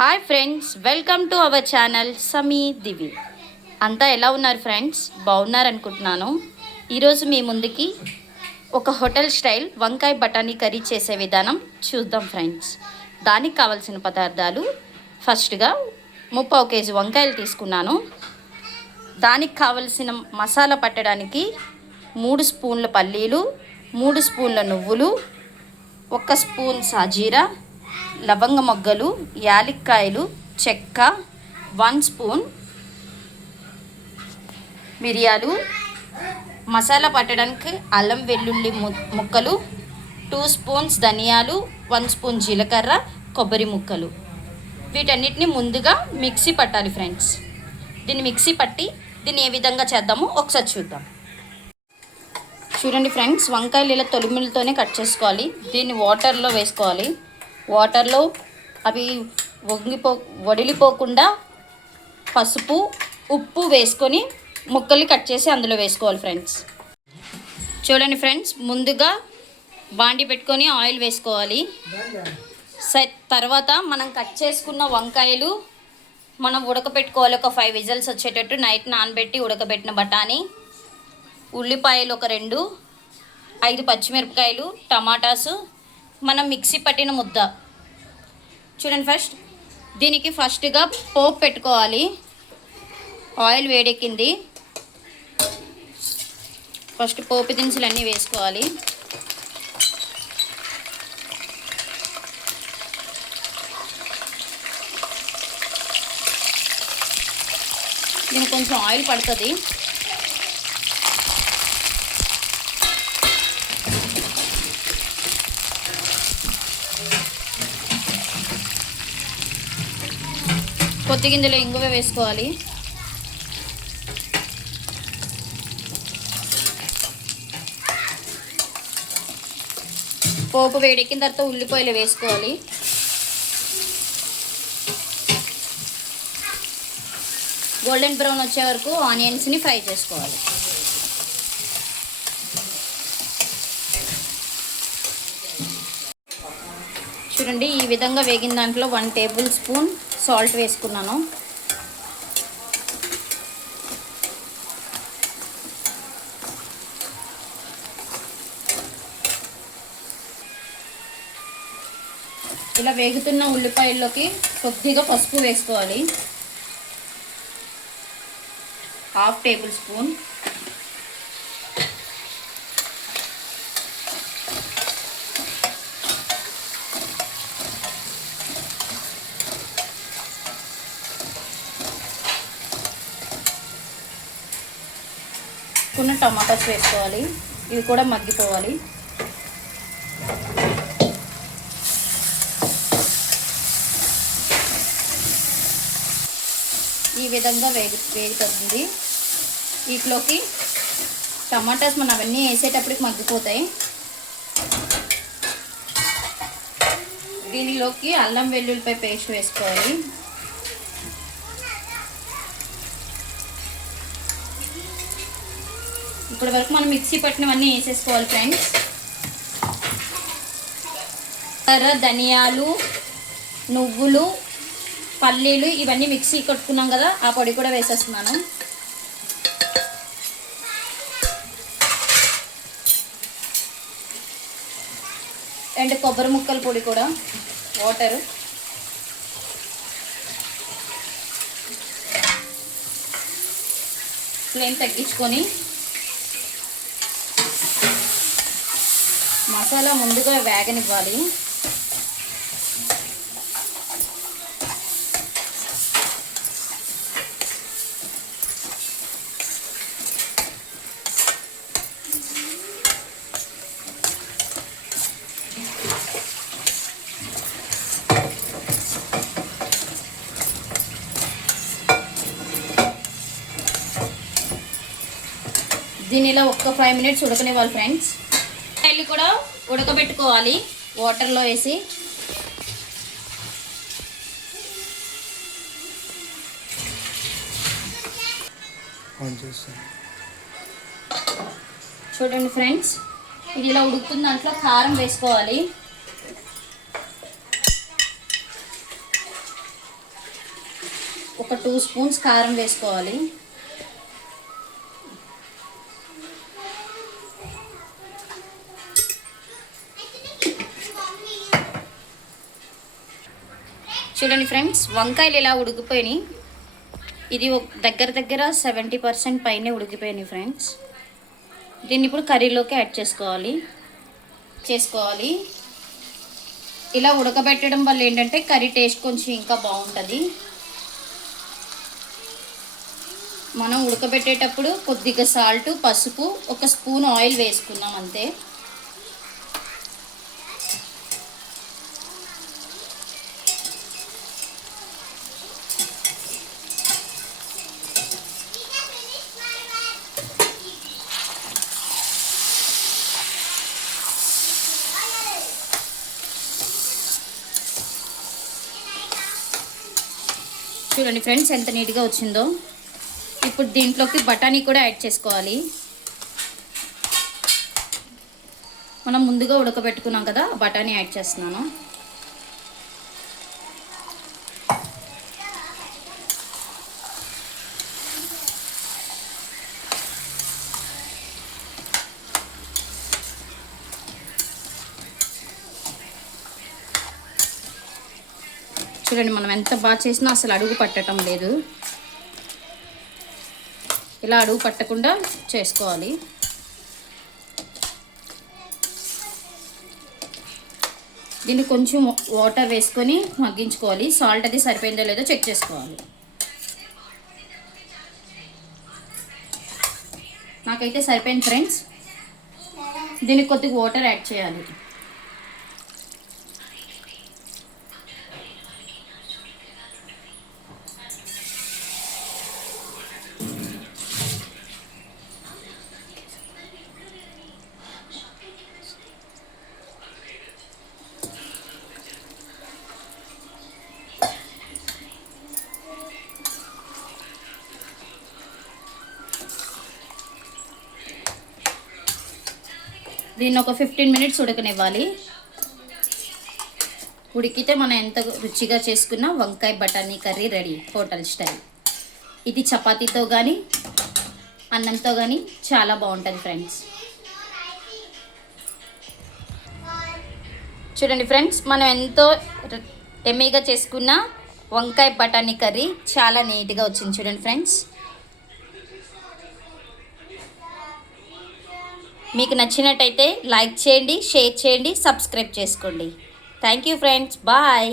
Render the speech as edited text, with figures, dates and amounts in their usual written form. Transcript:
Hi friends, welcome to our channel సమీ దివి. అంతా ఎలా ఉన్నారు ఫ్రెండ్స్? బాగున్నారు అనుకుంటున్నాను. ఈరోజు మీ ముందుకి ఒక హోటల్ స్టైల్ వంకాయ బఠానీ కర్రీ చేసే విధానం చూద్దాం ఫ్రెండ్స్. దానికి కావాల్సిన పదార్థాలు, ఫస్ట్గా 30 కేజీ వంకాయలు తీసుకున్నాను. దానికి కావలసిన మసాలా పట్టడానికి 3 స్పూన్ల పల్లీలు, 3 స్పూన్ల నువ్వులు, 1 స్పూన్ సాజీరా, లవంగ మొగ్గలు, యాలక్కాయలు, చెక్క, 1 స్పూన్ మిరియాలు, మసాలా పట్టడానికి అల్లం వెల్లుల్లి ముక్కలు, 2 స్పూన్స్ ధనియాలు, 1 స్పూన్ జీలకర్ర, కొబ్బరి ముక్కలు. వీటన్నిటిని ముందుగా మిక్సీ పట్టాలి ఫ్రెండ్స్. దీన్ని మిక్సీ పట్టి దీన్ని ఏ విధంగా చేద్దామో ఒకసారి చూద్దాం. చూడండి ఫ్రెండ్స్, వంకాయలు ఇలా తొలిమిలతోనే కట్ చేసుకోవాలి. దీన్ని వాటర్లో వేసుకోవాలి. వాటర్లో అవి వడిలిపోకుండా పసుపు, ఉప్పు వేసుకొని ముక్కలు కట్ చేసి అందులో వేసుకోవాలి ఫ్రెండ్స్. చూడండి ఫ్రెండ్స్, ముందుగా బాండి పెట్టుకొని ఆయిల్ వేసుకోవాలి. తర్వాత మనం కట్ చేసుకున్న వంకాయలు మనం ఉడకబెట్టుకోవాలి. ఒక 5 విజిల్స్ వచ్చేటట్టు నైట్ నానబెట్టి ఉడకబెట్టిన బఠానీ, ఉల్లిపాయలు ఒక 2, 5 పచ్చిమిరపకాయలు, టమాటాసు, మనం మిక్సీ పట్టిన ముద్ద. చూడండి దీనికి ఫస్ట్గా పోపు పెట్టుకోవాలి. ఆయిల్ వేడెక్కింది. ఫస్ట్ పోపు దినుసులు అన్నీ వేసుకోవాలి. దీనికి కొంచెం ఆయిల్ పడుతుంది. కొత్తి గింజలు ఇంగువ వేసుకోవాలి. పోపు వేడెక్కిన తర్వాత ఉల్లిపాయలు వేసుకోవాలి. గోల్డెన్ బ్రౌన్ వచ్చే వరకు ఆనియన్స్ని ఫ్రై చేసుకోవాలి. చూడండి, ఈ విధంగా వేగిన దాంట్లో 1 టేబుల్ స్పూన్ సాల్ట్ వేసుకున్నాను. ఇలా వేగుతున్న ఉల్లిపాయల్లోకి కొద్దిగా పసుపు వేసుకోవాలి. 1/2 టేబుల్ స్పూన్. టమాటాస్ వేసుకోవాలి. ఇవి కూడా మగ్గిపోవాలి. ఈ విధంగా వేగుతుంది. వీటిలోకి టమాటాస్ మనం అవన్నీ వేసేటప్పటికి మగ్గిపోతాయి. దీనిలోకి అల్లం వెల్లుల్లిపాయ పేస్ట్ వేసుకోవాలి. ఇప్పటి వరకు మనం మిక్సీ పట్టినవన్నీ వేసేసుకోవాలి ఫ్రెండ్స్. ధనియాలు, నువ్వులు, పల్లీలు ఇవన్నీ మిక్సీ కొట్టుకున్నాం కదా, ఆ పొడి కూడా వేసేస్తున్నాను. అండ్ కొబ్బరి ముక్కల పొడి కూడా, వాటర్. ఫ్లేమ్ తగ్గించుకొని మసాలా ముందుగా వేగనివ్వాలి. దీన్ని ఇలా ఒక్క 5 మినిట్స్ ఉడకనివ్వాలి ఫ్రెండ్స్. కాయలు కూడా ఉడకబెట్టుకోవాలి వాటర్లో వేసి. చూడండి ఫ్రెండ్స్, ఇది ఇలా ఉడుకుతున్న దాంట్లో కారం వేసుకోవాలి. ఒక 2 స్పూన్స్ కారం వేసుకోవాలి. చూడండి ఫ్రెండ్స్, వంకాయలు ఇలా ఉడికిపోయినాయి. ఇది దగ్గర దగ్గర 70% పైనే ఉడికిపోయినాయి ఫ్రెండ్స్. దీన్ని ఇప్పుడు కర్రీలోకి యాడ్ చేసుకోవాలి. ఇలా ఉడకబెట్టడం వల్ల ఏంటంటే కర్రీ టేస్ట్ కొంచెం ఇంకా బాగుంటుంది. మనం ఉడకబెట్టేటప్పుడు కొద్దిగా సాల్ట్, పసుపు, 1 స్పూన్ ఆయిల్ వేసుకున్నాం అంతే. చూడండి ఫ్రెండ్స్ ఎంత నీట్గా వచ్చిందో. ఇప్పుడు దీంట్లోకి బఠానీ కూడా యాడ్ చేసుకోవాలి. మనం ముందుగా ఉడకబెట్టుకున్నాం కదా, బఠానీ యాడ్ చేస్తున్నాను. చూడండి, మనం ఎంత బాగా చేసినా అసలు అడుగు పట్టడం లేదు. ఇలా అడుగు పట్టకుండా చేసుకోవాలి. దీన్ని కొంచెం వాటర్ వేసుకొని మగ్గించుకోవాలి. సాల్ట్ అది సరిపోయిందో లేదో చెక్ చేసుకోవాలి. నాకైతే సరిపోయింది ఫ్రెండ్స్. దీనికి కొద్దిగా వాటర్ యాడ్ చేయాలి. దీన్ని ఒక 15 మినిట్స్ ఉడకనివ్వాలి. ఉడికితే మనం ఎంత రుచిగా చేసుకున్న వంకాయ బఠానీ కర్రీ రెడీ, హోటల్ స్టైల్. ఇది చపాతీతో కానీ అన్నంతో కానీ చాలా బాగుంటుంది ఫ్రెండ్స్. చూడండి ఫ్రెండ్స్, మనం ఎంతో ఎమ్మీగా చేసుకున్న వంకాయ బఠానీ కర్రీ చాలా నీట్గా వచ్చింది. చూడండి ఫ్రెండ్స్, మీకు నచ్చినట్టయితే లైక్ చేయండి, షేర్ చేయండి, సబ్స్క్రైబ్ చేసుకోండి. Thank you friends, bye.